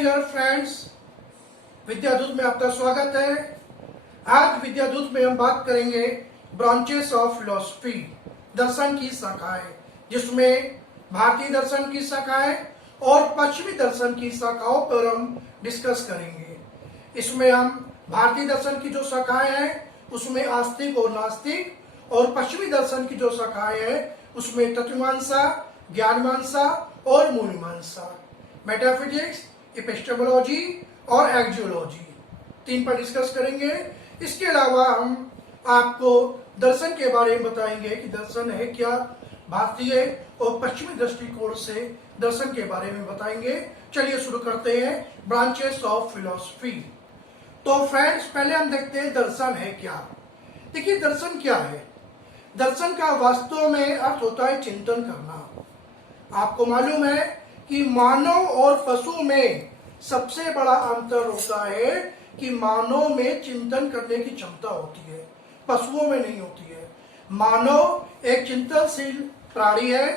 Dear friends, विद्यादूत में आपका स्वागत है। आज विद्यादूत में हम बात करेंगे ब्रांचेस ऑफ फिलॉसफी, दर्शन की शाखाएं, जिसमें भारतीय दर्शन की शाखाएं और पश्चिमी दर्शन की शाखाओं पर हम डिस्कस करेंगे। इसमें हम भारतीय दर्शन की जो शाखाएं हैं उसमें आस्तिक और नास्तिक, और पश्चिमी दर्शन की जो शाखाएं हैं उसमें तत्वमीमांसा, ज्ञानमीमांसा और मूलमीमांसा, मेटाफिजिक्स, एपिस्टेमोलॉजी और एक्जियोलॉजी, तीन पर डिस्कस करेंगे। इसके अलावा हम आपको दर्शन के बारे में बताएंगे कि दर्शन है क्या, भारतीय और पश्चिमी दृष्टिकोण से दर्शन के बारे में बताएंगे। चलिए शुरू करते हैं ब्रांचेस ऑफ फिलॉसफी। तो फ्रेंड्स, पहले हम देखते हैं दर्शन है क्या। देखिए, दर्शन क्या है। दर्शन का वास्तव में अर्थ होता है चिंतन करना। आपको मालूम है कि मानव और पशु में सबसे बड़ा अंतर होता है कि मानव में चिंतन करने की क्षमता होती है, पशुओं में नहीं होती है। मानव एक चिंतनशील प्राणी है।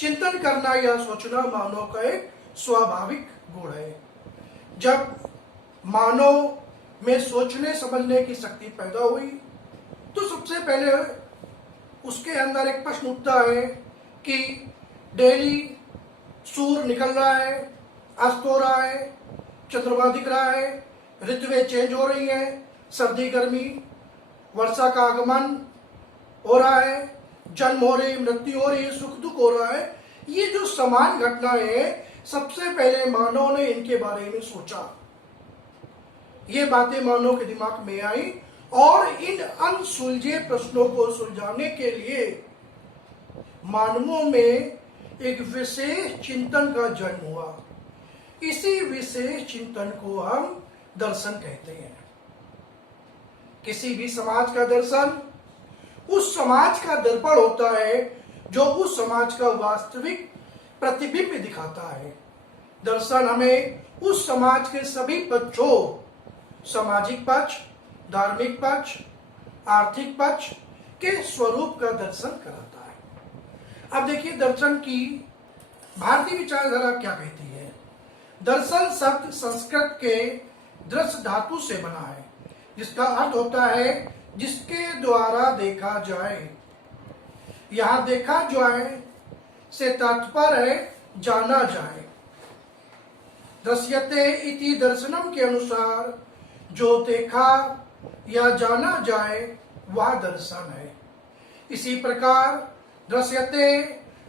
चिंतन करना या सोचना मानव का एक स्वाभाविक गुण है। जब मानव में सोचने समझने की शक्ति पैदा हुई तो सबसे पहले उसके अंदर एक प्रश्न उठता है कि डेली सूर्य निकल रहा है, अस्त हो रहा है, चंद्रमा दिख रहा है, ऋतुएं चेंज हो रही हैं, सर्दी गर्मी, वर्षा का आगमन हो रहा है, जन्म हो रही, मृत्यु हो रही है, सुख दुख हो रहा है। ये जो समान घटनाएं हैं, सबसे पहले मानव ने इनके बारे में सोचा। ये बातें मानव के दिमाग में आई और इन अनसुलझे प्रश्नों को सुलझाने के लिए मानवों में एक विशेष चिंतन का जन्म हुआ। इसी विशेष चिंतन को हम दर्शन कहते हैं। किसी भी समाज का दर्शन उस समाज का दर्पण होता है जो उस समाज का वास्तविक प्रतिबिंब दिखाता है। दर्शन हमें उस समाज के सभी पक्षों, सामाजिक पक्ष, धार्मिक पक्ष, आर्थिक पक्ष के स्वरूप का दर्शन कराता है। अब देखिए, दर्शन की भारतीय विचारधारा क्या कहती है। दर्शन शब्द संस्कृत के दृश्य धातु से बना है, जिसका अर्थ होता है जिसके द्वारा देखा जाए। यहां देखा जाए से तात्पर्य है जाना जाए। दृश्यते इति दर्शनम के अनुसार जो देखा या जाना जाए वह दर्शन है। इसी प्रकार दृश्यते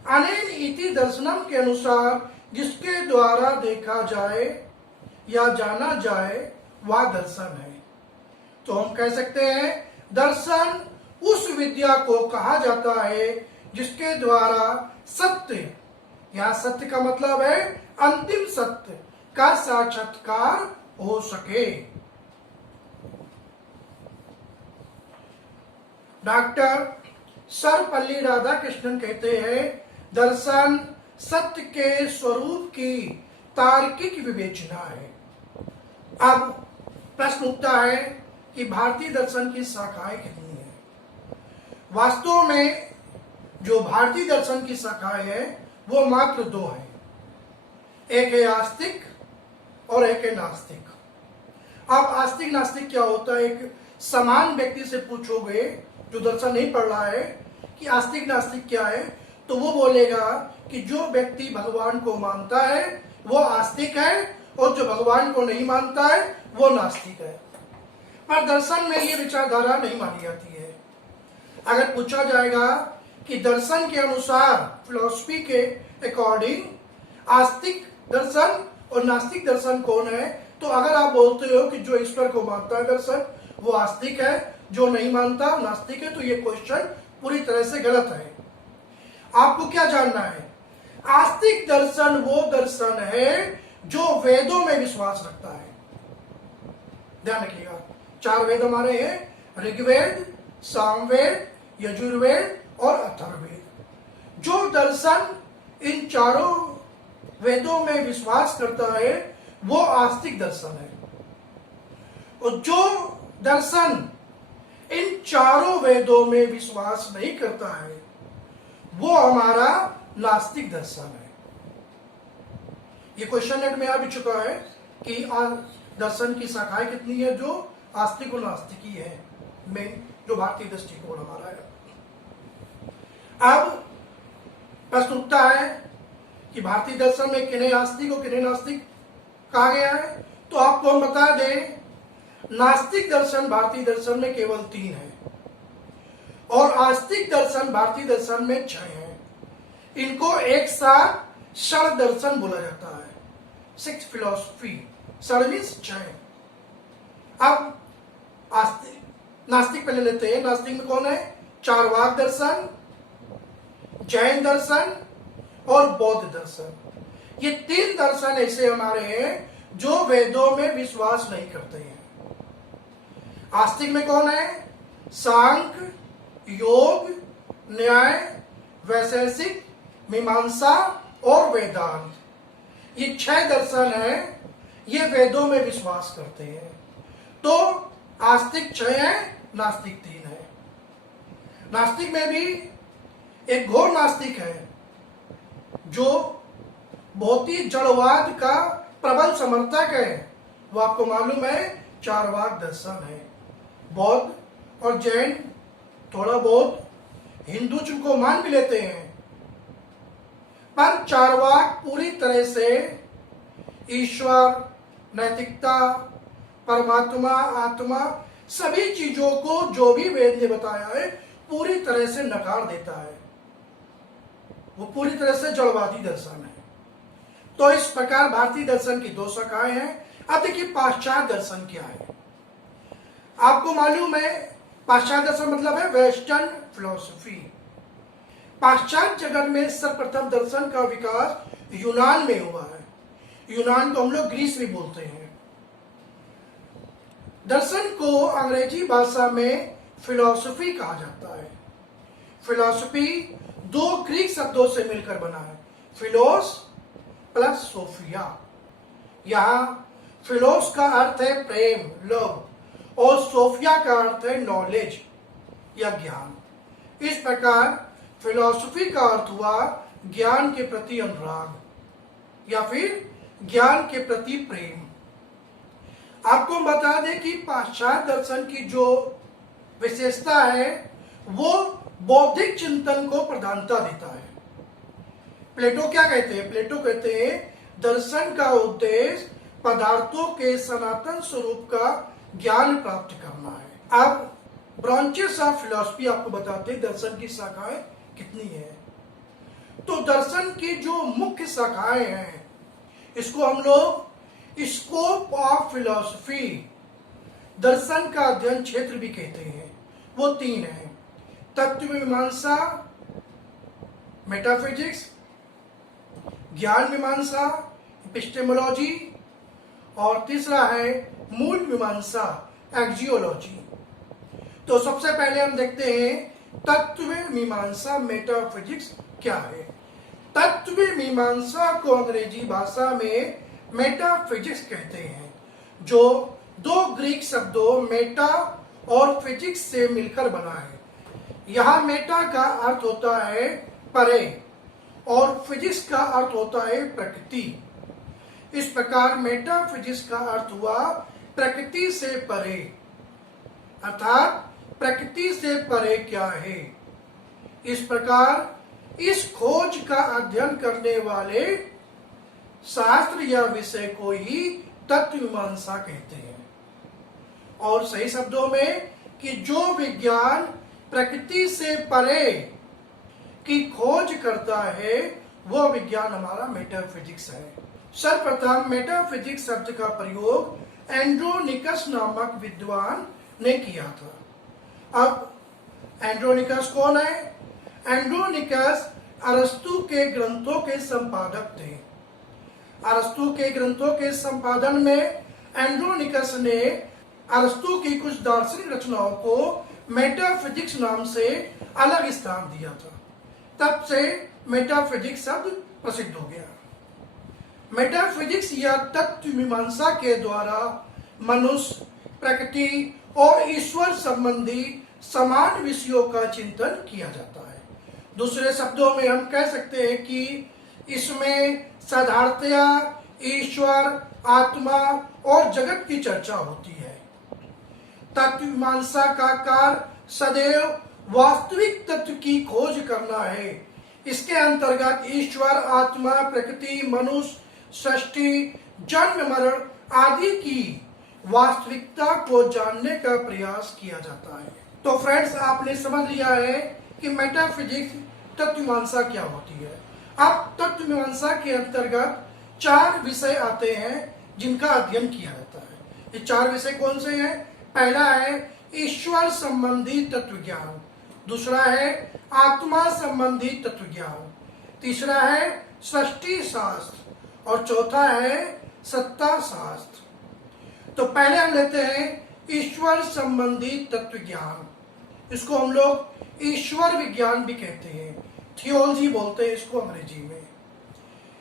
अनेन इति दर्शनम के अनुसार जिसके द्वारा देखा जाए या जाना जाए वह दर्शन है। तो हम कह सकते हैं दर्शन उस विद्या को कहा जाता है जिसके द्वारा सत्य, यहाँ सत्य का मतलब है अंतिम सत्य, का साक्षात्कार हो सके। डॉक्टर सर्वपल्ली राधाकृष्णन कहते हैं दर्शन सत्य के स्वरूप की तार्किक विवेचना है। अब प्रश्न उठता है कि भारतीय दर्शन की शाखाएं कितनी है। वास्तव में जो भारतीय दर्शन की शाखाएं हैं वो मात्र दो हैं, एक है आस्तिक और एक है नास्तिक। अब आस्तिक नास्तिक क्या होता है, एक समान व्यक्ति से पूछोगे जो दर्शन नहीं पढ़ रहा है कि आस्तिक नास्तिक क्या है, तो वो बोलेगा कि जो व्यक्ति भगवान को मानता है वो आस्तिक है और जो भगवान को नहीं मानता है वो नास्तिक है। पर दर्शन में ये विचारधारा नहीं मानी जाती है। अगर पूछा जाएगा कि दर्शन के अनुसार, फिलॉसफी के अकॉर्डिंग आस्तिक दर्शन और नास्तिक दर्शन कौन है, तो अगर आप बोलते हो कि जो ईश्वर को मानता है दर्शन वो आस्तिक है, जो नहीं मानता नास्तिक है, तो ये क्वेश्चन पूरी तरह से गलत है। आपको क्या जानना है, आस्तिक दर्शन वो दर्शन है जो वेदों में विश्वास रखता है। ध्यान रखिएगा, 4 वेद हमारे हैं, ऋग्वेद, सामवेद, यजुर्वेद और अथर्ववेद। जो दर्शन इन चारों वेदों में विश्वास करता है वो आस्तिक दर्शन है, और जो दर्शन इन चारों वेदों में विश्वास नहीं करता है वो हमारा नास्तिक दर्शन है। ये क्वेश्चन नेट में आ भी चुका है कि दर्शन की शाखाएं कितनी है जो आस्तिक और नास्तिकी है, मेन जो भारतीय दृष्टिकोण हमारा है। अब प्रश्न उठता है कि भारतीय दर्शन में किन्हें आस्तिक और किन्हें नास्तिक कहा गया है। तो आपको हम बता दें, नास्तिक दर्शन भारतीय दर्शन में केवल 3 है और आस्तिक दर्शन भारतीय दर्शन में 6 है। इनको एक साथ षड दर्शन बोला जाता है, 6 फिलॉसफी, षड मीन्स 6। अब आस्तिक नास्तिक पहले लेते हैं। नास्तिक में कौन है? चारवाक दर्शन, जैन दर्शन और बौद्ध दर्शन। ये 3 दर्शन ऐसे हमारे हैं जो वेदों में विश्वास नहीं करते हैं। आस्तिक में कौन है? सांख्य, योग, न्याय, वैशेषिक, मीमांसा और वेदांत। ये 6 दर्शन हैं, ये वेदों में विश्वास करते हैं। तो आस्तिक 6 है, नास्तिक 3 है। नास्तिक में भी एक घोर नास्तिक है जो बहुत ही जड़वाद का प्रबल समर्थक है। वो आपको मालूम है चारवाक दर्शन है। बौद्ध और जैन थोड़ा बहुत हिंदू को मान भी लेते हैं, पर चारवाक पूरी तरह से ईश्वर, नैतिकता, परमात्मा, आत्मा, सभी चीजों को जो भी वेद ने बताया है पूरी तरह से नकार देता है। वो पूरी तरह से जड़वादी दर्शन है। तो इस प्रकार भारतीय दर्शन की 2 शाखाएं हैं। अब देखिए पाश्चात्य दर्शन क्या है। आपको मालूम है पाश्चात्य दर्शन मतलब है वेस्टर्न फिलॉसफी। पाश्चात्य जगत में सर्वप्रथम दर्शन का विकास यूनान में हुआ है। यूनान को हम लोग ग्रीस भी बोलते हैं। दर्शन को अंग्रेजी भाषा में फिलॉसफी कहा जाता है। फिलॉसफी 2 ग्रीक शब्दों से मिलकर बना है, फिलोस प्लस सोफिया। यहां फिलोस का अर्थ है प्रेम, लव, और सोफिया का अर्थ है नॉलेज या ज्ञान। इस प्रकार फिलॉसफी का अर्थ हुआ ज्ञान के प्रति अनुराग या फिर ज्ञान के प्रति प्रेम। आपको बता दें कि पाश्चात्य दर्शन की जो विशेषता है वो बौद्धिक चिंतन को प्रधानता देता है। प्लेटो क्या कहते हैं? प्लेटो कहते हैं दर्शन का उद्देश्य पदार्थों के सनातन स्वरूप का ज्ञान प्राप्त करना है। अब ब्रांचेस ऑफ फिलॉसफी आपको बताते हैं दर्शन की शाखाएं कितनी है। तो दर्शन की जो मुख्य शाखाएं हैं इसको हम लोग स्कोप ऑफ फिलॉसफी, दर्शन का अध्ययन क्षेत्र भी कहते हैं। वो 3 है, तत्व मीमांसा, मेटाफिजिक्स, ज्ञान मीमांसा, एपिस्टेमोलॉजी, और तीसरा है मूल मीमांसा, एक्जियोलॉजी। तो सबसे पहले हम देखते हैं तत्व मीमांसा, मेटाफिजिक्स क्या है। तत्व मीमांसा को अंग्रेजी भाषा में मेटाफिजिक्स कहते हैं, जो 2 ग्रीक शब्दों मेटा और फिजिक्स से मिलकर बना है। यहां मेटा का अर्थ होता है परे और फिजिक्स का अर्थ होता है प्रकृति। इस प्रकार मेटाफिजिक्स का अर्थ हुआ प्रकृति से परे, अर्थात प्रकृति से परे क्या है। इस प्रकार इस खोज का अध्ययन करने वाले शास्त्र या विषय को ही तत्व मीमांसा कहते हैं। और सही शब्दों में कि जो विज्ञान प्रकृति से परे की खोज करता है वह विज्ञान हमारा मेटाफिजिक्स है। सर्वप्रथम मेटाफिजिक्स शब्द का प्रयोग एंड्रोनिकस नामक विद्वान ने किया था। अब एंड्रोनिकस कौन है? एंड्रोनिकस अरस्तु के ग्रंथों के संपादक थे। अरस्तु के ग्रंथों के संपादन में एंड्रोनिकस ने अरस्तु की कुछ दार्शनिक रचनाओं को मेटाफिजिक्स नाम से अलग स्थान दिया था। तब से मेटाफिजिक्स शब्द प्रसिद्ध हो गया। मेटाफिजिक्स या तत्व मीमांसा के द्वारा मनुष्य, प्रकृति और ईश्वर संबंधी समान विषयों का चिंतन किया जाता है। दूसरे शब्दों में हम कह सकते हैं कि इसमें साधारणतया ईश्वर, आत्मा और जगत की चर्चा होती है। तत्व मीमांसा का कार्य सदैव वास्तविक तत्व की खोज करना है। इसके अंतर्गत ईश्वर, आत्मा, प्रकृति, मनुष्य, सृष्टि, जन्म मरण आदि की वास्तविकता को जानने का प्रयास किया जाता है। तो फ्रेंड्स, आपने समझ लिया है कि मेटाफिजिक्स तत्व मीमांसा क्या होती है। अब तत्व मीमांसा के अंतर्गत 4 विषय आते हैं जिनका अध्ययन किया जाता है। ये 4 विषय कौन से हैं? पहला है ईश्वर संबंधी तत्व ज्ञान, दूसरा है आत्मा संबंधी तत्व ज्ञान, तीसरा है सृष्टि शास्त्र और चौथा है सत्ता शास्त्र। तो पहले हम लेते हैं ईश्वर संबंधी तत्व ज्ञान। इसको हम लोग ईश्वर विज्ञान भी कहते हैं, थियोलॉजी बोलते हैं इसको अंग्रेजी में।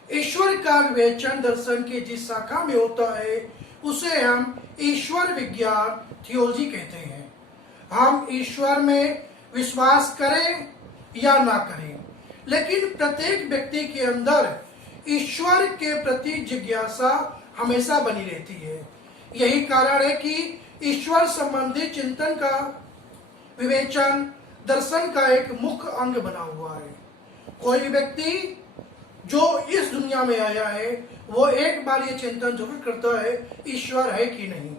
ईश्वर का विवेचन दर्शन की जिस शाखा में होता है उसे हम ईश्वर विज्ञान, थियोलॉजी कहते हैं। हम ईश्वर में विश्वास करें या ना करें, लेकिन प्रत्येक व्यक्ति के अंदर ईश्वर के प्रति जिज्ञासा हमेशा बनी रहती है। यही कारण है कि ईश्वर संबंधी चिंतन का विवेचन दर्शन का एक मुख्य अंग बना हुआ है। कोई भी व्यक्ति जो इस दुनिया में आया है वो एक बार ये चिंतन जरूर करता है ईश्वर है कि नहीं।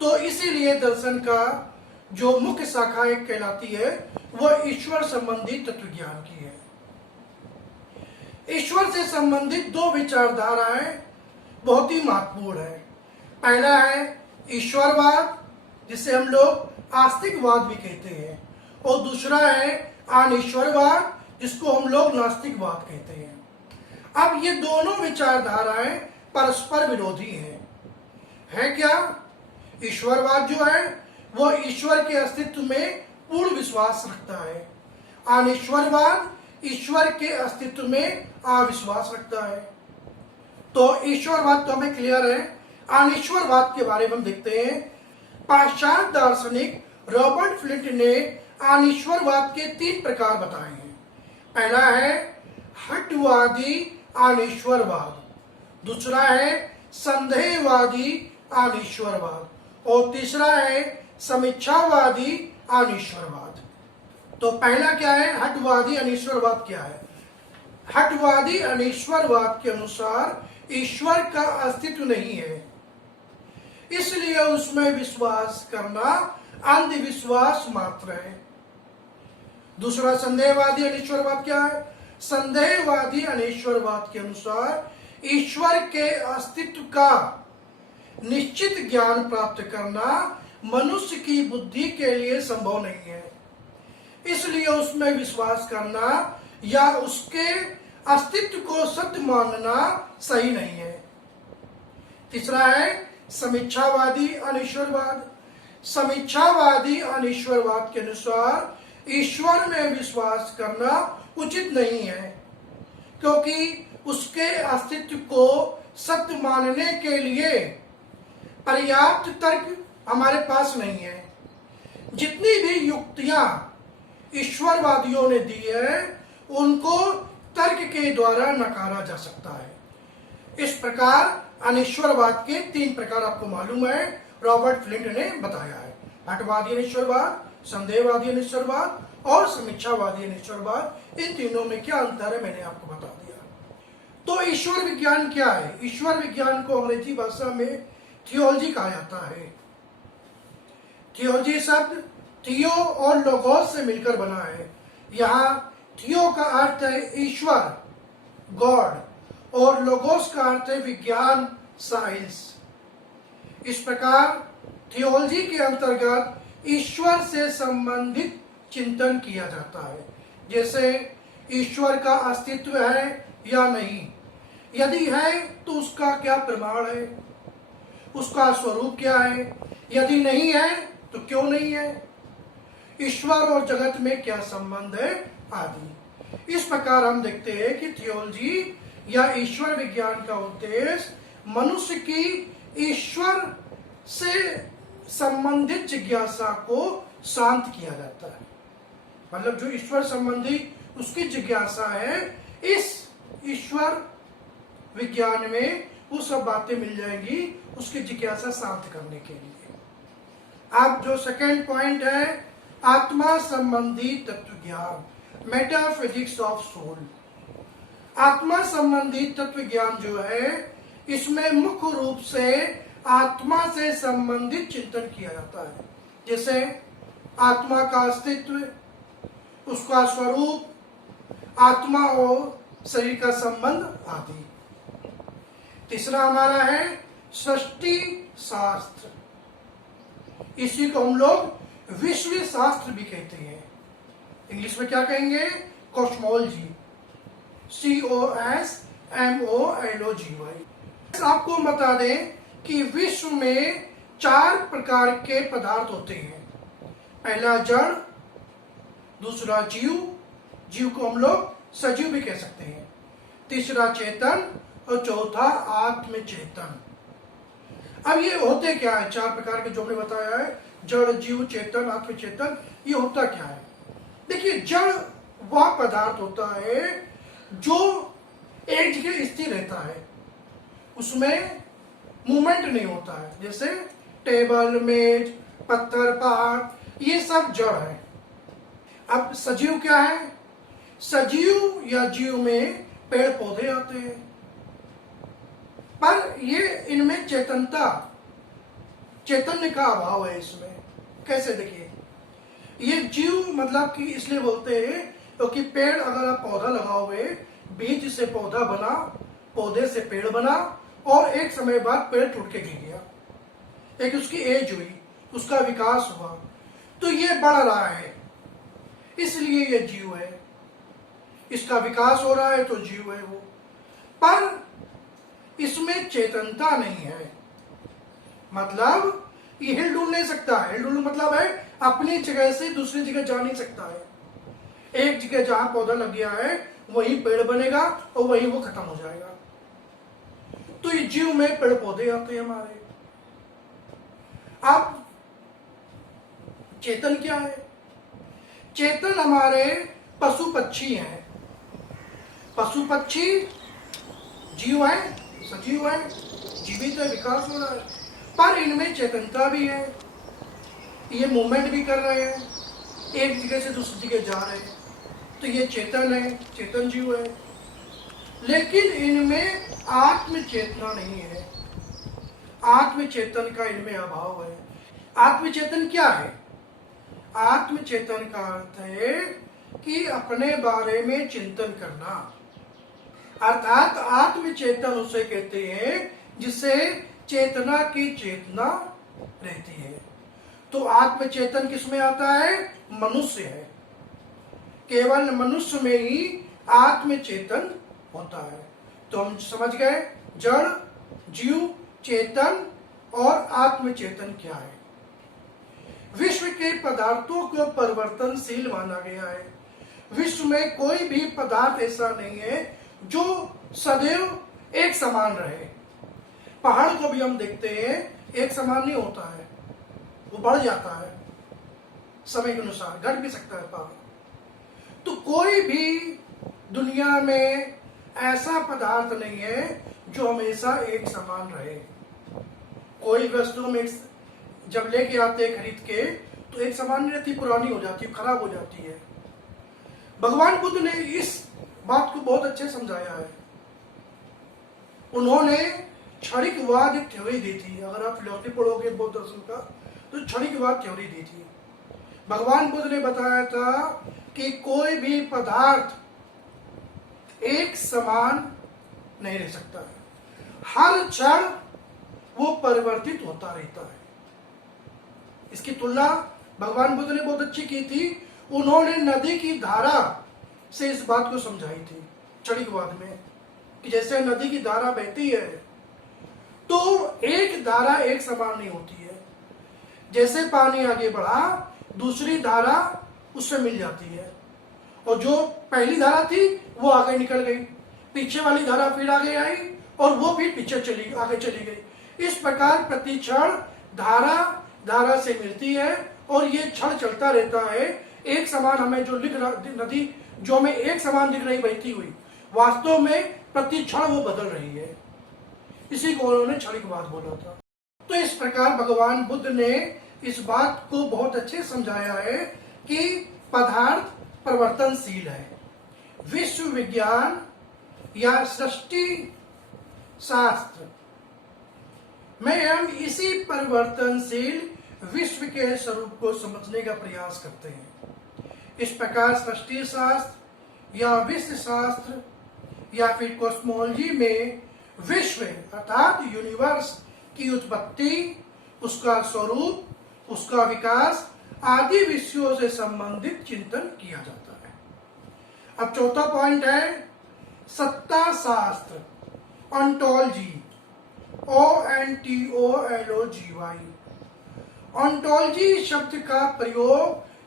तो इसीलिए दर्शन का जो मुख्य शाखा कहलाती है वह ईश्वर संबंधी तत्व ज्ञान की है। ईश्वर से संबंधित 2 विचारधाराएं बहुत ही महत्वपूर्ण है। पहला है ईश्वरवाद, जिसे हम लोग आस्तिकवाद भी कहते हैं, और दूसरा है अनीश्वरवाद, जिसको हम लोग नास्तिकवाद कहते हैं। अब ये दोनों विचारधाराएं परस्पर विरोधी हैं। है क्या? ईश्वरवाद जो है वो ईश्वर के अस्तित्व में पूर्ण विश्वास रखता है। अनीश्वरवाद ईश्वर के अस्तित्व में अविश्वास रखता है। तो ईश्वरवाद तो हमें क्लियर है। अनीश्वरवाद के बारे में हम देखते हैं। पाश्चात्य दार्शनिक रॉबर्ट फ्लिंट ने अनीश्वरवाद के 3 प्रकार बताए हैं। पहला है हटवादी अनीश्वरवाद, दूसरा है संदेहवादी अनीश्वरवाद और तीसरा है समीक्षावादी अनीश्वरवाद। तो पहला क्या है? हटवादी अनीश्वरवाद क्या है? हटवादी अनीश्वरवाद के अनुसार ईश्वर का अस्तित्व नहीं है, इसलिए उसमें विश्वास करना अंधविश्वास मात्र है। दूसरा संदेहवादी अनीश्वरवाद क्या है? संदेहवादी अनीश्वरवाद के अनुसार ईश्वर के अस्तित्व का निश्चित ज्ञान प्राप्त करना मनुष्य की बुद्धि के लिए संभव नहीं है, इसलिए उसमें विश्वास करना या उसके अस्तित्व को सत्य मानना सही नहीं है। तीसरा है समीक्षावादी अनीश्वरवाद। समीक्षावादी अनीश्वरवाद के अनुसार ईश्वर में विश्वास करना उचित नहीं है, क्योंकि उसके अस्तित्व को सत्य मानने के लिए पर्याप्त तर्क हमारे पास नहीं है। जितनी भी युक्तियां ईश्वरवादियों ने दी है उनको तर्क के द्वारा नकारा जा सकता है। इस प्रकार अनीश्वरवाद के 3 प्रकार आपको मालूम है, रॉबर्ट फ्लिंट ने बताया है। हटवादी अनीश्वरवाद, संदेहवादी अनीश्वरवाद और समीक्षावादी अनीश्वरवाद। इन तीनों में क्या अंतर है मैंने आपको बता दिया। तो ईश्वर विज्ञान क्या है? ईश्वर विज्ञान को अंग्रेजी भाषा में थियोलॉजी कहा जाता है। थियोलॉजी शब्द थियो और लोगोस से मिलकर बना है। यहाँ थियो का अर्थ है ईश्वर, गॉड, और लोगोस का अर्थ है विज्ञान, साइंस। इस प्रकार थियोलॉजी के अंतर्गत ईश्वर से संबंधित चिंतन किया जाता है, जैसे ईश्वर का अस्तित्व है या नहीं, यदि है तो उसका क्या प्रमाण है, उसका स्वरूप क्या है, यदि नहीं है तो क्यों नहीं है, ईश्वर और जगत में क्या संबंध है आदि। इस प्रकार हम देखते हैं कि थियोलॉजी या ईश्वर विज्ञान का उद्देश्य मनुष्य की ईश्वर से संबंधित जिज्ञासा को शांत किया जाता है। मतलब जो ईश्वर संबंधी उसकी जिज्ञासा है, इस ईश्वर विज्ञान में वो सब बातें मिल जाएंगी उसकी जिज्ञासा शांत करने के लिए। अब जो सेकेंड पॉइंट है, आत्मा संबंधी तत्व ज्ञान, मेटाफिजिक्स ऑफ सोल। आत्मा संबंधी तत्व ज्ञान जो है, इसमें मुख्य रूप से आत्मा से संबंधित चिंतन किया जाता है, जैसे आत्मा का अस्तित्व, उसका स्वरूप, आत्मा और शरीर का संबंध आदि। तीसरा हमारा है सृष्टि शास्त्र, इसी को हम लोग विश्व शास्त्र भी कहते हैं। इंग्लिश में क्या कहेंगे? Cosmology, COSMOLOGY। आपको बता दें कि विश्व में 4 प्रकार के पदार्थ होते हैं। पहला जड़, दूसरा जीव, जीव को हम लोग सजीव भी कह सकते हैं, तीसरा चेतन और चौथा आत्म चेतन। अब ये होते क्या है? 4 प्रकार के जो हमने बताया है, जड़, जीव, चेतन, आत्म चेतन, ये होता क्या है? देखिए, जड़ वह पदार्थ होता है जो एक जगह स्थिर रहता है, उसमें मूवमेंट नहीं होता है, जैसे टेबल, मेज, पत्थर, पहाड़, ये सब जड़ है। अब सजीव क्या है? सजीव या जीव में पेड़ पौधे आते हैं, पर ये इनमें चैतन्य का अभाव है। इसमें कैसे? देखिए, ये जीव मतलब कि इसलिए बोलते हैं क्योंकि पेड़, अगर आप पौधा लगाओगे, बीज से पौधा बना, पौधे से पेड़ बना, और एक समय बाद पेड़ टूट के गिर गया, एक उसकी एज हुई, उसका विकास हुआ, तो ये बढ़ रहा है, इसलिए ये जीव है। इसका विकास हो रहा है तो जीव है वो, पर इसमें चेतनता नहीं है। मतलब ये हिलडुल नहीं सकता है। हिलडुल मतलब है अपनी जगह से दूसरी जगह जा नहीं सकता है। एक जगह जहां पौधा लग गया है वहीं पेड़ बनेगा और वहीं वो खत्म हो जाएगा। तो ये जीव में पेड़ पौधे आते हैं हमारे। अब चेतन क्या है? चेतन हमारे पशु पक्षी हैं। पशु पक्षी जीव है, सजीव है, जीवित है, विकास हो रहा है, पर इनमें चेतनता भी है, ये मूवमेंट भी कर रहे हैं, एक जगह से दूसरी जगह जा रहे हैं, तो ये चेतन है, चेतन जीव है। लेकिन इनमें आत्म चेतना नहीं है, आत्म चेतन का इनमें अभाव है। आत्म चेतन क्या है? आत्म चेतन का अर्थ है कि अपने बारे में चिंतन करना, अर्थात आत्म चेतन उसे कहते हैं जिसे चेतना की चेतना रहती है। तो आत्म चेतन किसमें आता है? मनुष्य है। केवल मनुष्य में ही आत्म चेतन होता है। तो हम समझ गए जड़, जीव, चेतन और आत्म चेतन क्या है। विश्व के पदार्थों को परिवर्तनशील माना गया है। विश्व में कोई भी पदार्थ ऐसा नहीं है जो सदैव एक समान रहे। पहाड़ को भी हम देखते हैं एक समान नहीं होता है, वो बढ़ जाता है समय के अनुसार, घट भी सकता है पहाड़। तो कोई भी दुनिया में ऐसा पदार्थ नहीं है जो हमेशा एक समान रहे। कोई वस्तु हम जब लेके आते हैं खरीद के तो एक समान नहीं रहती, पुरानी हो जाती है, खराब हो जाती है। भगवान बुद्ध ने इस बात को बहुत अच्छे समझाया है। उन्होंने क्षणिकवाद एक थ्योरी दी थी। अगर आप फिलॉसफी पढ़ोगे बौद्ध दर्शन का तो क्षणिकवाद थ्योरी दी थी। भगवान बुद्ध ने बताया था कि कोई भी पदार्थ एक समान नहीं रह सकता है, हर क्षण वो परिवर्तित होता रहता है। इसकी तुलना भगवान बुद्ध ने बहुत अच्छी की थी। उन्होंने नदी की धारा से इस बात को समझाई थी क्षणिकवाद में, कि जैसे नदी की धारा बहती है तो एक धारा एक समान नहीं होती है। जैसे पानी आगे बढ़ा दूसरी धारा उससे मिल जाती है, और जो पहली धारा थी वो आगे निकल गई, पीछे वाली धारा फिर आगे आई और वो फिर पीछे आगे चली गई। इस प्रकार प्रति क्षण धारा से मिलती है और ये क्षण चलता रहता है। एक समान हमें जो नदी जो हमें एक समान दिख रही बहती हुई, वास्तव में प्रति क्षण वो बदल रही है। इसी को उन्होंने क्षणिकवाद बोला था। तो इस प्रकार भगवान बुद्ध ने इस बात को बहुत अच्छे समझाया है कि पदार्थ परिवर्तनशील है। विश्व विज्ञान या सृष्टि शास्त्र में हम इसी परिवर्तनशील विश्व के स्वरूप को समझने का प्रयास करते हैं। इस प्रकार सृष्टि शास्त्र या विश्व शास्त्र या फिर कॉस्मोलॉजी में विश्व अर्थात यूनिवर्स की उत्पत्ति, उसका स्वरूप, उसका विकास आदि विषयों से संबंधित चिंतन किया जाता है। अब चौथा पॉइंट है सत्ता शास्त्र, ऑन्टोलॉजी, ONTOLOGY। ऑन्टोलॉजी शब्द का प्रयोग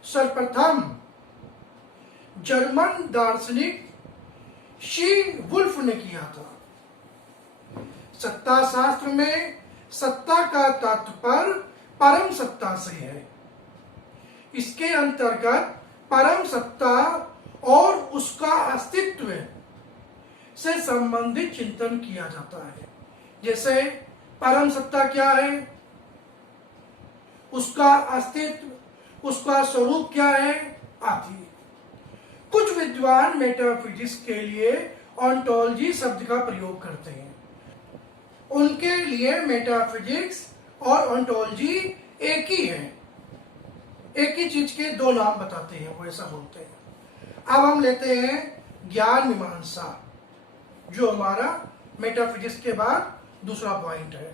सर्वप्रथम जर्मन दार्शनिक शी वुल्फ ने किया था। सत्ता शास्त्र में सत्ता का तात्पर्य परम सत्ता से है। इसके अंतर्गत परम सत्ता और उसका अस्तित्व से संबंधित चिंतन किया जाता है। जैसे परम सत्ता क्या है, उसका अस्तित्व, उसका स्वरूप क्या है आदि। कुछ विद्वान मेटाफिजिक्स के लिए ऑन्टोलॉजी शब्द का प्रयोग करते हैं। उनके लिए मेटाफिजिक्स और ऑन्टोलॉजी एक ही है, एक ही चीज के दो नाम बताते हैं, वो ऐसा बोलते हैं। अब हम लेते हैं ज्ञान मीमांसा, जो हमारा मेटाफिजिक्स के बाद दूसरा पॉइंट है।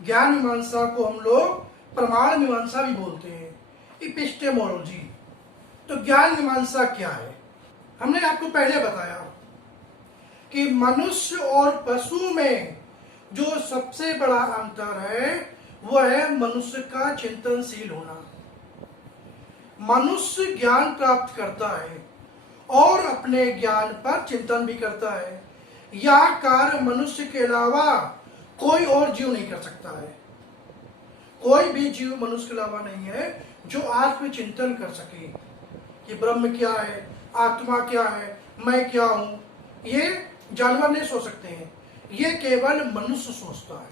ज्ञान मीमांसा को हम लोग प्रमाण मीमांसा भी बोलते हैं, इपिस्टेमोलॉजी। तो ज्ञान मीमांसा क्या है? हमने आपको पहले बताया कि मनुष्य और पशु में जो सबसे बड़ा अंतर है वो है मनुष्य का चिंतनशील होना। मनुष्य ज्ञान प्राप्त करता है और अपने ज्ञान पर चिंतन भी करता है। यह कार्य मनुष्य के अलावा कोई और जीव नहीं कर सकता है। कोई भी जीव मनुष्य के अलावा नहीं है जो आत्म चिंतन कर सके कि ब्रह्म क्या है, आत्मा क्या है, मैं क्या हूं। ये जानवर नहीं सोच सकते हैं, ये केवल मनुष्य सोचता है।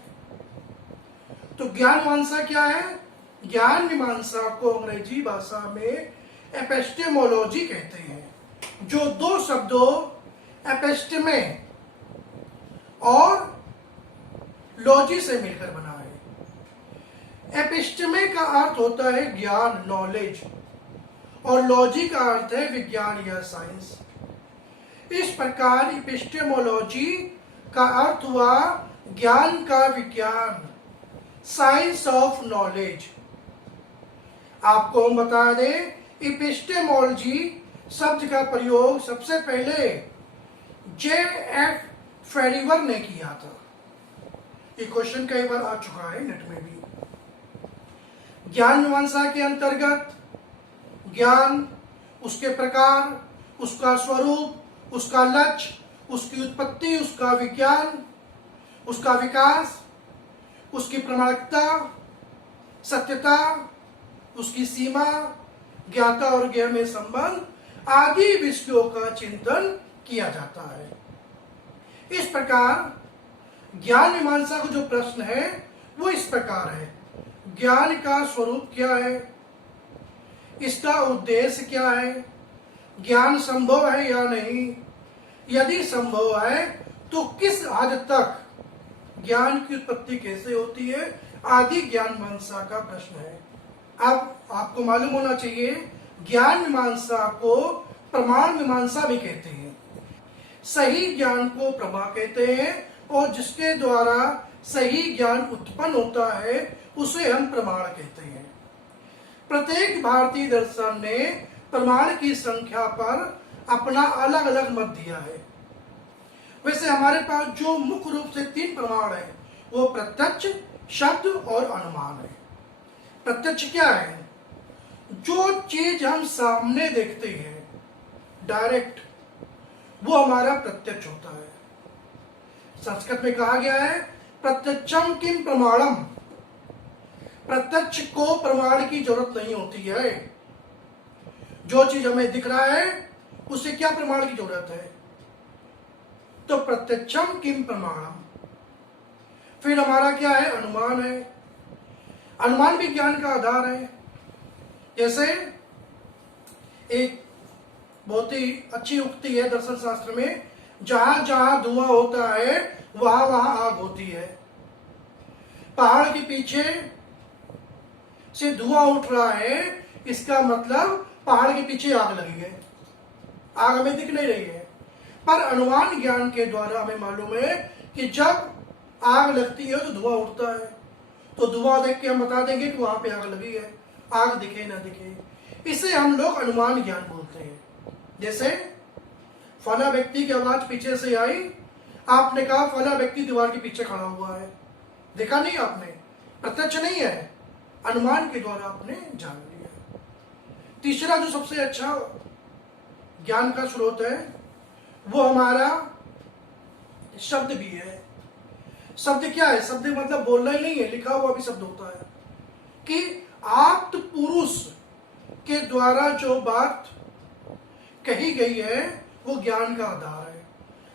तो ज्ञान मीमांसा क्या है? ज्ञान मीमांसा को अंग्रेजी भाषा में एपिस्टेमोलॉजी कहते हैं, जो दो शब्दों एपिस्टेमे और लॉजी से मिलकर बना है। एपिस्टेमे का अर्थ होता है ज्ञान, नॉलेज, और लॉजी का अर्थ है विज्ञान या साइंस। इस प्रकार एपिस्टेमोलॉजी का अर्थ हुआ ज्ञान का विज्ञान, साइंस ऑफ नॉलेज। आपको हम बता दें, एपिस्टेमोलॉजी शब्द का प्रयोग सबसे पहले J.F. फेरिवर ने किया था। ये क्वेश्चन कई बार आ चुका है नेट में भी। ज्ञान मीमांसा के अंतर्गत ज्ञान, उसके प्रकार, उसका स्वरूप, उसका लक्ष्य, उसकी उत्पत्ति, उसका विज्ञान, उसका विकास, उसकी प्रमाणिकता, सत्यता, उसकी सीमा, ज्ञाता और ज्ञेय में संबंध आदि विषयों का चिंतन किया जाता है। इस प्रकार ज्ञान मीमांसा का जो प्रश्न है वो इस प्रकार है: ज्ञान का स्वरूप क्या है, इसका उद्देश्य क्या है, ज्ञान संभव है या नहीं, यदि संभव है तो किस हद तक, ज्ञान की उत्पत्ति कैसे होती है आदि ज्ञान मीमांसा का प्रश्न है। अब आपको मालूम होना चाहिए, ज्ञान मीमांसा को प्रमाण मीमांसा भी कहते हैं। सही ज्ञान को प्रमा कहते हैं और जिसके द्वारा सही ज्ञान उत्पन्न होता है उसे हम प्रमाण कहते हैं। प्रत्येक भारतीय दर्शन ने प्रमाण की संख्या पर अपना अलग अलग मत दिया है। वैसे हमारे पास जो मुख्य रूप से 3 प्रमाण है वो प्रत्यक्ष, शब्द और अनुमान है। प्रत्यक्ष क्या है? जो चीज हम सामने देखते हैं डायरेक्ट, वो हमारा प्रत्यक्ष होता है। संस्कृत में कहा गया है प्रत्यक्षम किम प्रमाणम। प्रत्यक्ष को प्रमाण की जरूरत नहीं होती है। जो चीज हमें दिख रहा है उसे क्या प्रमाण की जरूरत है? तो प्रत्यक्षम किम प्रमाणम। फिर हमारा क्या है, अनुमान है। अनुमान भी ज्ञान का आधार है। जैसे एक बहुत ही अच्छी उक्ति है दर्शन शास्त्र में, जहां जहां धुआं होता है वहां वहां आग होती है। पहाड़ के पीछे से धुआं उठ रहा है, इसका मतलब पहाड़ के पीछे आग लगी है। आग हमें दिख नहीं रही है, पर अनुमान ज्ञान के द्वारा हमें मालूम है कि जब आग लगती है तो धुआं उठता है। तो धुआं देख के हम बता देंगे कि वहां पे आग लगी है, आग दिखे ना दिखे। इसे हम लोग अनुमान ज्ञान बोलते हैं। जैसे फला व्यक्ति की आवाज पीछे से आई, आपने कहा फला व्यक्ति दीवार के पीछे खड़ा हुआ है, देखा नहीं आपने, प्रत्यक्ष नहीं है, अनुमान के द्वारा आपने जान लिया। तीसरा जो सबसे अच्छा ज्ञान का स्रोत है वो हमारा शब्द भी है। शब्द क्या है? शब्द मतलब बोलना ही नहीं है, लिखा हुआ भी शब्द होता है कि आप्त पुरुष के द्वारा जो बात कही गई है वो ज्ञान का आधार है।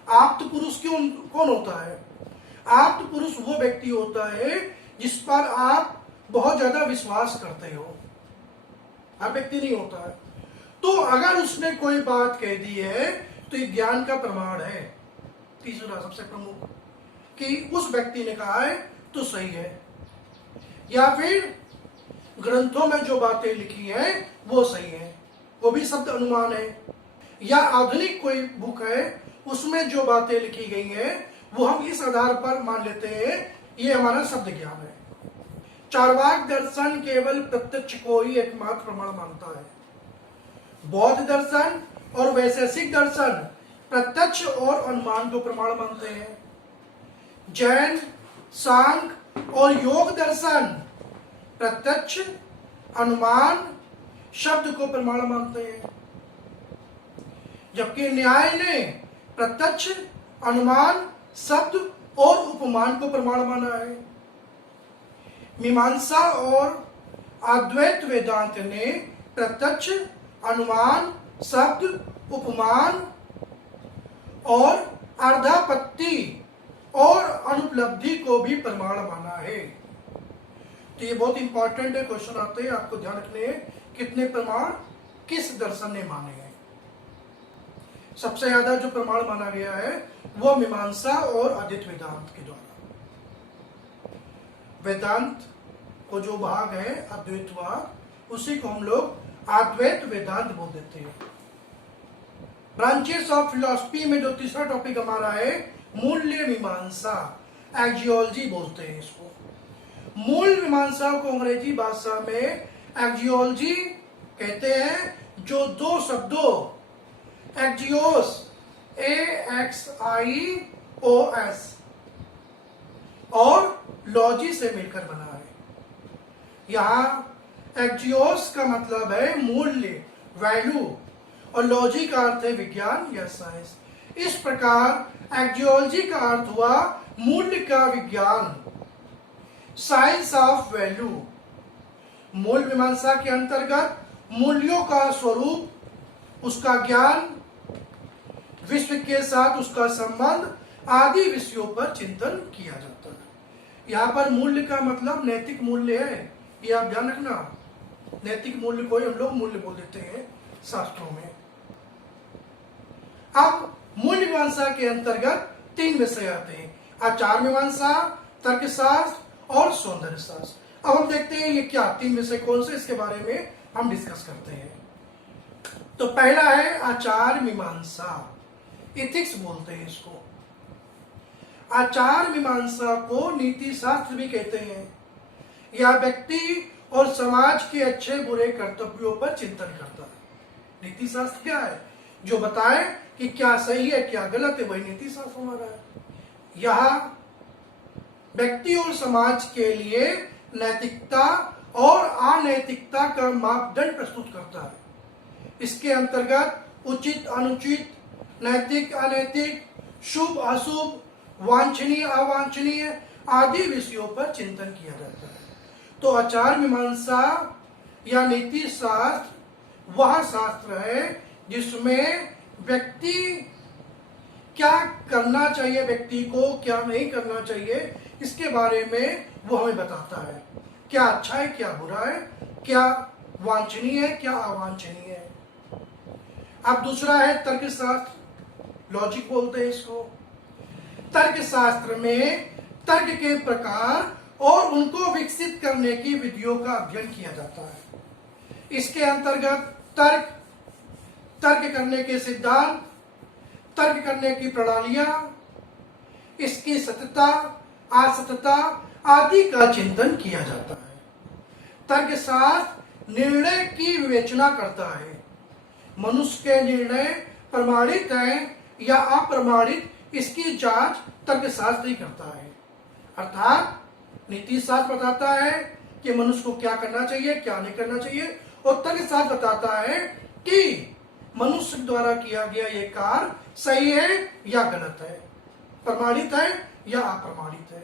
आप्त पुरुष कौन होता है? आप्त पुरुष वो व्यक्ति होता है जिस पर आप बहुत ज्यादा विश्वास करते हो, हर व्यक्ति नहीं होता है। तो अगर उसने कोई बात कह दी है तो ये ज्ञान का प्रमाण है। तीसरा सबसे प्रमुख कि उस व्यक्ति ने कहा है तो सही है, या फिर ग्रंथों में जो बातें लिखी है वो सही है, वो भी शब्द अनुमान है। या आधुनिक कोई बुक है उसमें जो बातें लिखी गई हैं वो हम इस आधार पर मान लेते हैं ये हमारा शब्द ज्ञान है। चार्वाक दर्शन केवल प्रत्यक्ष को ही एकमात्र प्रमाण मानता है। बौद्ध दर्शन और वैशेषिक दर्शन प्रत्यक्ष और अनुमान को प्रमाण मानते हैं। जैन, सांख्य और योग दर्शन प्रत्यक्ष, अनुमान, शब्द को प्रमाण मानते हैं। जबकि न्याय ने प्रत्यक्ष, अनुमान, शब्द और उपमान को प्रमाण माना है। मीमांसा और अद्वैत वेदांत ने प्रत्यक्ष, अनुमान, शब्द, उपमान और अर्धापत्ति और अनुपलब्धि को भी प्रमाण माना है। तो ये बहुत इंपॉर्टेंट है, क्वेश्चन आते हैं, आपको ध्यान रखने हैं कितने प्रमाण किस दर्शन ने माने हैं। सबसे ज्यादा जो प्रमाण माना गया है वो मीमांसा और अद्वैत वेदांत के द्वारा। वेदांत को जो भाग है अद्वैतवाद, उसी को हम लोग अद्वैत वेदांत बोल देते हैं। ब्रांचेस ऑफ फिलॉसफी में जो तीसरा टॉपिक हमारा है मूल्य मीमांसा, एक्जियोलॉजी बोलते हैं इसको। मूल मीमांसा को अंग्रेजी भाषा में एक्जियोलॉजी कहते हैं, जो दो शब्दों एक्जियोस, AXIOS और लॉजी से मिलकर बना है। यहां एक्जियोस का मतलब है मूल्य, वैल्यू, और लॉजी का अर्थ है विज्ञान या साइंस। इस प्रकार एक्जियोलॉजी का अर्थ हुआ मूल्य का विज्ञान, साइंस ऑफ वैल्यू। मूल मीमांसा के अंतर्गत मूल्यों का स्वरूप, उसका ज्ञान, विश्व के साथ उसका संबंध आदि विषयों पर चिंतन किया जाता है। यहाँ पर मूल्य का मतलब नैतिक मूल्य है, ये आप ध्यान रखना। नैतिक मूल्य को हम लोग मूल्य बोल देते हैं शास्त्रों में। अब मूल मीमांसा के अंतर्गत 3 विषय आते हैं, आचार मीमांसा, तर्कशास्त्र और सौंदर्य शास्त्र। अब हम देखते हैं ये क्या 3 विषय कौन से, इसके बारे में हम डिस्कस करते हैं। तो पहला है आचार मीमांसा, इथिक्स बोलते हैं इसको। आचार मीमांसा को नीति शास्त्र भी कहते हैं। यह व्यक्ति और समाज के अच्छे बुरे कर्तव्यों पर चिंतन करता है। नीति शास्त्र क्या है? जो बताए कि क्या सही है क्या गलत है, वही नीति शास्त्र हमारा है। यह व्यक्ति और समाज के लिए नैतिकता और अनैतिकता का मापदंड प्रस्तुत करता है। इसके अंतर्गत उचित अनुचित, नैतिक अनैतिक, शुभ अशुभ, वांछनीय अवांछनीय आदि विषयों पर चिंतन किया जाता है। तो आचार मीमांसा या नीति शास्त्र वह शास्त्र है जिसमें व्यक्ति क्या करना चाहिए, व्यक्ति को क्या नहीं करना चाहिए, इसके बारे में वो हमें बताता है। क्या अच्छा है, क्या बुरा है, क्या वांछनीय है, क्या अवांछनीय है। अब दूसरा है तर्कशास्त्र, लॉजिक बोलते हैं इसको। तर्कशास्त्र में तर्क के प्रकार और उनको विकसित करने की विधियों का अध्ययन किया जाता है। इसके अंतर्गत तर्क, तर्क करने के सिद्धांत, तर्क करने की प्रणालियां, इसकी सत्यता, असत्यता आदि का चिंतन किया जाता है। तर्कशास्त्र निर्णय की विवेचना करता है। मनुष्य के निर्णय प्रमाणित हैं या अप्रमाणित, इसकी जांच तर्कशास्त्र ही करता है। अर्थात नीति शास्त्र बताता है कि मनुष्य को क्या करना चाहिए, क्या नहीं करना चाहिए, और तर्कशास्त्र बताता है कि मनुष्य द्वारा किया गया ये कार्य सही है या गलत है, प्रमाणित है या अप्रमाणित है।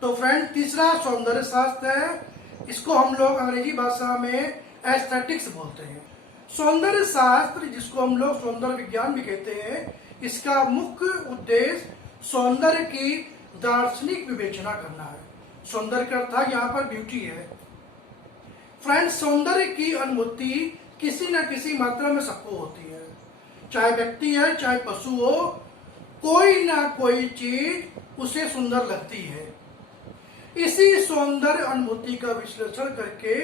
तो फ्रेंड, तीसरा सौंदर्य शास्त्र है। इसको हम लोग अंग्रेजी भाषा में एस्थेटिक्स बोलते हैं। सौंदर्य शास्त्र, जिसको हम लोग सौंदर्य विज्ञान भी कहते हैं, इसका मुख्य उद्देश्य सौंदर्य की दार्शनिक विवेचना करना है। सौंदर्य का अर्थ यहाँ पर ब्यूटी है। फ्रेंड्स, सौंदर्य की अनुभूति किसी न किसी मात्रा में सबको होती है, चाहे व्यक्ति है चाहे पशु हो, कोई ना कोई चीज उसे सुंदर लगती है। इसी सौंदर्य अनुभूति का विश्लेषण करके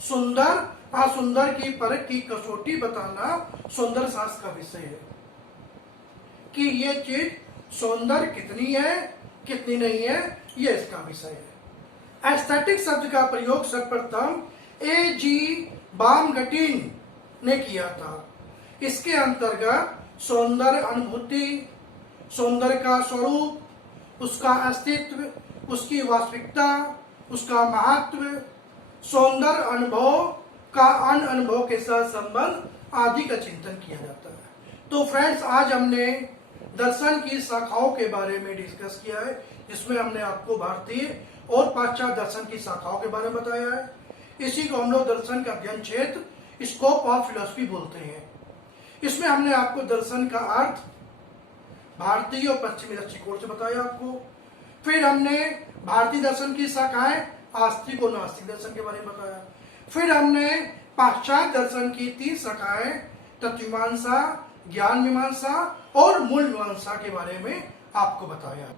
सुंदर असुंदर की परख की कसौटी बताना सौंदर्य शास्त्र का विषय है कि ये चीज सौंदर्य कितनी है, कितनी नहीं है, ये इसका विषय है। एस्थेटिक शब्द का प्रयोग सर्वप्रथम A.G. बामगटिन ने किया था। इसके अंतर्गत सौंदर्य अनुभूति, सौंदर्य का स्वरूप, उसका अस्तित्व, उसकी वास्तविकता, उसका महत्व, सौंदर्य अनुभव का अन्य अनुभव के साथ संबंध आदि का चिंतन किया जाता है। तो फ्रेंड्स, आज हमने दर्शन की शाखाओं के बारे में डिस्कस किया है, जिसमें हमने आपको भारतीय और पाश्चात्य दर्शन की शाखाओं के बारे में बताया है। इसी को हम लोग दर्शन का अध्ययन क्षेत्र, स्कोप ऑफ फिलॉसफी बोलते हैं। इसमें हमने आपको दर्शन का अर्थ भारतीय और पश्चिमी दृष्टिकोण से बताया आपको। फिर हमने भारतीय दर्शन की शाखाएं आस्तिक और नास्तिक दर्शन के बारे में बताया। फिर हमने पाश्चात्य दर्शन की 3 शाखाएं तत्वमीमांसा, ज्ञान मीमांसा और मूल मीमांसा के बारे में आपको बताया।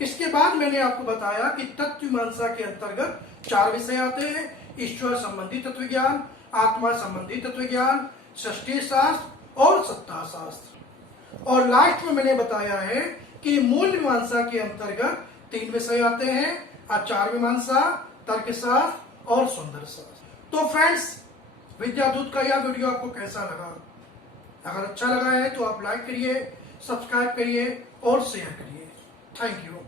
इसके बाद मैंने आपको बताया कि तत्वमीमांसा के अंतर्गत 4 विषय आते हैं: ईश्वर संबंधी तत्वज्ञान, आत्मा संबंधी तत्वज्ञान, सृष्टि शास्त्र और सत्ता शास्त्र। और लास्ट में मैंने बताया है कि मूल मीमांसा के अंतर्गत 3 विषय आते हैं: आचार मीमांसा, तर्कशास्त्र और सौंदर्य शास्त्र। तो फ्रेंड्स, विद्यादूत का यह वीडियो आपको कैसा लगा? अगर अच्छा लगा है तो आप लाइक करिए, सब्सक्राइब करिए और शेयर करिए। Thank you.